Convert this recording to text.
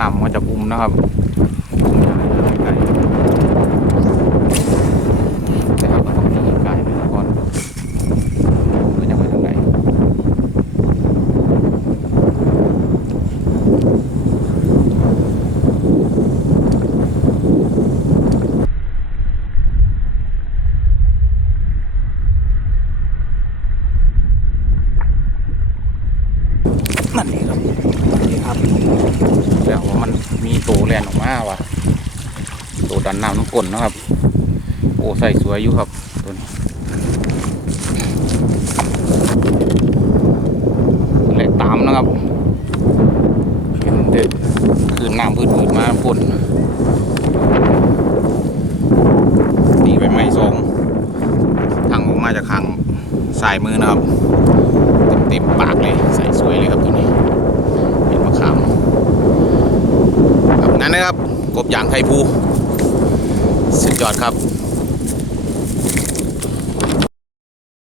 นำมันจะคุมนะครับคุมได้ไกลแต่ครับมันต้องมีไกลไปก่อนเพื่อจะไปทางไหนนั่นเองครับ ครับแต่ว่ามันมีตัวแลนออกมาว่ะตัวดันน้ำน้ำก้นนะครับ โอ้ใส่สวยอยู่ครับตัวนี้เลยตามนะครับเห็นเด็ดคือน้ำพืดๆมาพ่นตีไปไม่สองทางออกมาจากข้างสายมือนะครับ เต็มๆปากเลยใส่สวยเลยครับตัวนี้ เห็นมะขามครับนั่น นะครับ กบยางไทยภูสุดยอดครับ